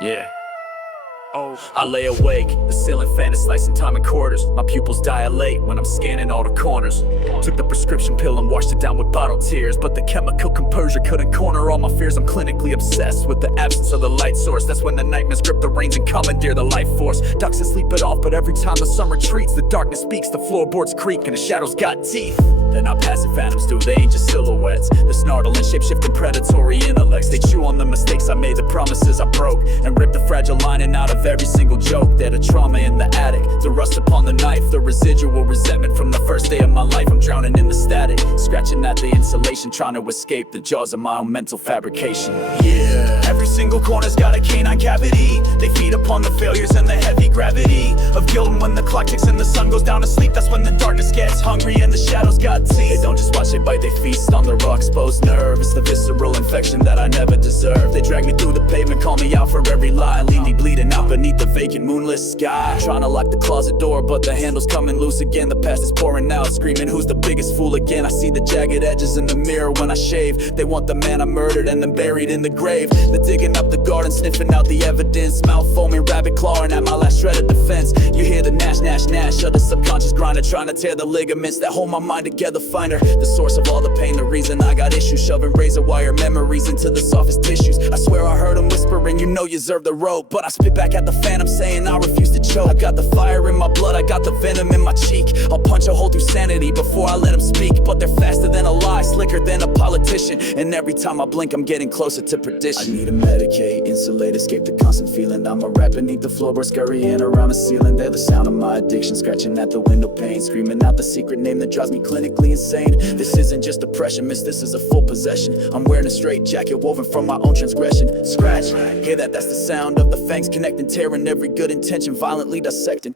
Yeah. Oh, I lay awake, the ceiling fan is slicing time in quarters. My pupils dilate when I'm scanning all the corners. Took the prescription pill and washed it down with bottled tears, but the chemical composure couldn't corner all my fears. I'm clinically obsessed with the absence of the light source. That's when the nightmares grip the reins and commandeer the life force. Ducks and sleep it off, but every time the sun retreats, the darkness speaks, the floorboards creak, and the shadows got teeth. They're not passive phantoms, dude, they ain't just silhouettes. The snarling, shape-shifting predatory intellects. They chew on the mistakes I made, the promises I broke, and rip the fragile lining out of every single joke. They're the trauma in the attic, the rust upon the knife, the residual resentment from the first day of my life. I'm drowning in the static, scratching at the insulation, trying to escape the jaws of my own mental fabrication. Yeah, every single corner's got a canine cavity. They feed upon the failures and the heavy gravity of guilt. And when the clock ticks and the sun goes down to sleep, that's when the darkness gets hungry and the shadows got teeth. They don't just watch, they bite, they feast on the raw exposed nerve. It's the visceral infection that I never deserved. They drag me through the pavement, call me out for every lie, leave me bleeding out beneath the vacant moonless sky. Trying to lock the closet door, but the handle's coming loose again. The past is pouring out, screaming, who's the biggest fool again? I see the jagged edges in the mirror when I shave. They want the man I murdered and then buried in the grave. They're digging up the garden, sniffing out the evidence, mouth foaming, rabbit clawing at my last shred of defense. You hear the gnash, gnash, gnash of the subconscious grinder, trying to tear the ligaments that hold my mind together. Find her, the source of all the pain, the reason I got issues, shoving razor wire memories into the softest tissues. I swear I heard them whispering, you know you deserve the rope, but I spit back at the phantom saying I refuse to choke. I got the fire in my blood, I got the venom in my cheek. I'll punch a hole through sanity before I let them speak, but they're faster than a lie, slicker than a politician, and every time I blink I'm getting closer to perdition. I need to medicate, insulate, escape the constant feeling. I'm a rat beneath the floorboards, scurrying around the ceiling. They're the sound of my addiction, scratching at the window pane, screaming out the secret name that drives me clinically insane. This isn't just depression, miss, this is a full possession. I'm wearing a straight jacket woven from my own transgression. Scratch, hear that, that's the sound of the fangs connecting, tearing every good intention, violently dissecting.